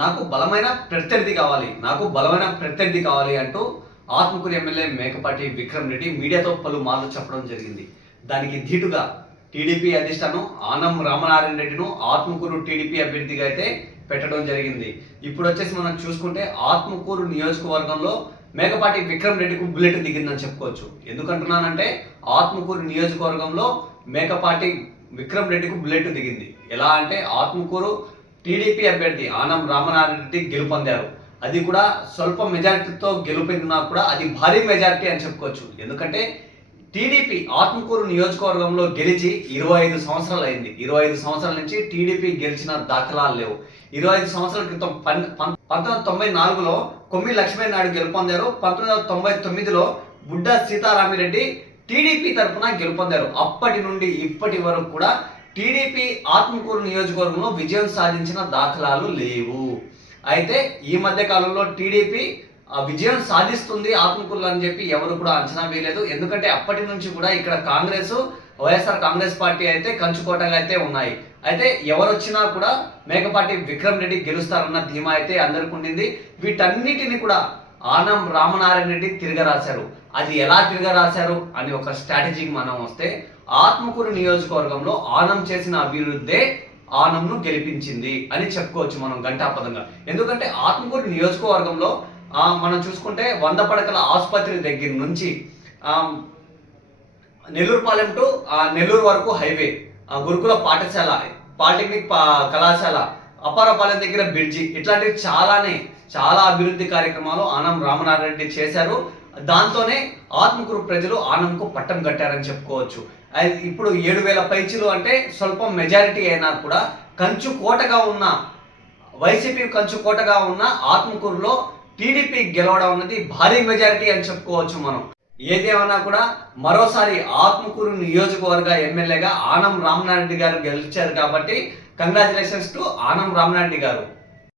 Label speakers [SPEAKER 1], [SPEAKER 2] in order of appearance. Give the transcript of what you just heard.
[SPEAKER 1] నాకు బలమైన ప్రత్యర్థి కావాలి నాకు బలమైన ప్రత్యర్థి కావాలి అంటూ ఆత్మకూరు ఎమ్మెల్యే మేకపాటి విక్రమ్ రెడ్డి మీడియాతో పలు మార్లు చెప్పడం జరిగింది. దానికి ధీటుగా టీడీపీ అధిష్టానం ఆనం రామనారాయణ రెడ్డిను ఆత్మకూరు టీడీపీ అభ్యర్థిగా అయితే పెట్టడం జరిగింది. ఇప్పుడు వచ్చేసి మనం చూసుకుంటే ఆత్మకూరు నియోజకవర్గంలో మేకపాటి విక్రమ్ రెడ్డికి బుల్లెట్ దిగిందని చెప్పుకోవచ్చు. ఎందుకంటున్నానంటే ఆత్మకూరు నియోజకవర్గంలో మేకపాటి విక్రమ్ రెడ్డికి బుల్లెట్ దిగింది. ఎలా అంటే ఆత్మకూరు టీడీపీ అభ్యర్థి ఆనం రామనారాయణ రెడ్డి గెలుపొందారు. అది కూడా స్వల్ప మెజారిటీతో గెలుపొందినా కూడా అది భారీ మెజారిటీ అని చెప్పుకోవచ్చు. ఎందుకంటే టీడీపీ ఆత్మకూరు నియోజకవర్గంలో గెలిచి ఇరవై ఐదు సంవత్సరాలు అయింది ఇరవై ఐదు సంవత్సరాల నుంచి టీడీపీ గెలిచిన దాఖలాలు లేవు. ఇరవై ఐదు సంవత్సరాల క్రితం పన్ పంతొమ్మిది వందల తొంభై నాలుగులో కొమ్మి లక్ష్మీ నాయుడు గెలుపొందారు. పంతొమ్మిది వందల తొంభై తొమ్మిదిలో బుడ్డ సీతారామిరెడ్డి టీడీపీ తరఫున గెలుపొందారు. అప్పటి నుండి ఇప్పటి వరకు కూడా టీడీపీ ఆత్మకూరు నియోజకవర్గంలో విజయం సాధించిన దాఖలాలు లేవు. అయితే ఈ మధ్య కాలంలో టీడీపీ విజయం సాధిస్తుంది ఆత్మకూరులో అని చెప్పి ఎవరు కూడా అంచనా వేయలేదు. ఎందుకంటే అప్పటి నుంచి కూడా ఇక్కడ కాంగ్రెస్ వైఎస్ఆర్ కాంగ్రెస్ పార్టీ అయితే కంచుకోటగా అయితే ఉన్నాయి. అయితే ఎవరు వచ్చినా కూడా మేకపాటి విక్రమ్ రెడ్డి గెలుస్తారన్న ధీమా అయితే అందరికి ఉండింది. వీటన్నిటిని కూడా ఆనం రామనారాయణ రెడ్డి తిరగరాశారు. అది ఎలా తిరగరాశారు అని ఒక స్ట్రాటజీకి మనం వస్తే ఆత్మకూరు నియోజకవర్గంలో ఆనం చేసిన అభివృద్ధే ఆనంను గెలిపించింది అని చెప్పుకోవచ్చు మనం గంటాపదంగా ఎందుకంటే ఆత్మకూరు నియోజకవర్గంలో మనం చూసుకుంటే వంద పడకల ఆసుపత్రి దగ్గర నుంచి నెల్లూరుపాలెం టు నెల్లూరు వరకు హైవే గురుకుల పాఠశాల పాలిటెక్నిక్ కళాశాల అపారపాలెం దగ్గర బ్రిడ్జి ఇట్లాంటివి చాలానే చాలా అభివృద్ధి కార్యక్రమాలు ఆనం రామనారాయణ రెడ్డి చేశారు. దాంతోనే ఆత్మకూరు ప్రజలు ఆనంకు పట్టం కట్టారని చెప్పుకోవచ్చు. ఇప్పుడు ఏడు వేల పైచీలు అంటే స్వల్పం మెజారిటీ అయినా కూడా కంచు కోటగా ఉన్న వైసీపీ కంచు కోటగా ఉన్న ఆత్మకూరులో టీడీపీ గెలవడం అన్నది భారీ మెజారిటీ అని చెప్పుకోవచ్చు మనం. ఏదేమన్నా కూడా మరోసారి ఆత్మకూరు నియోజకవర్గ ఎమ్మెల్యేగా ఆనం రామనారెడ్డి గారు గెలిచారు కాబట్టి కంగ్రాచులేషన్స్ టు ఆనం రామనారెడ్డి గారు.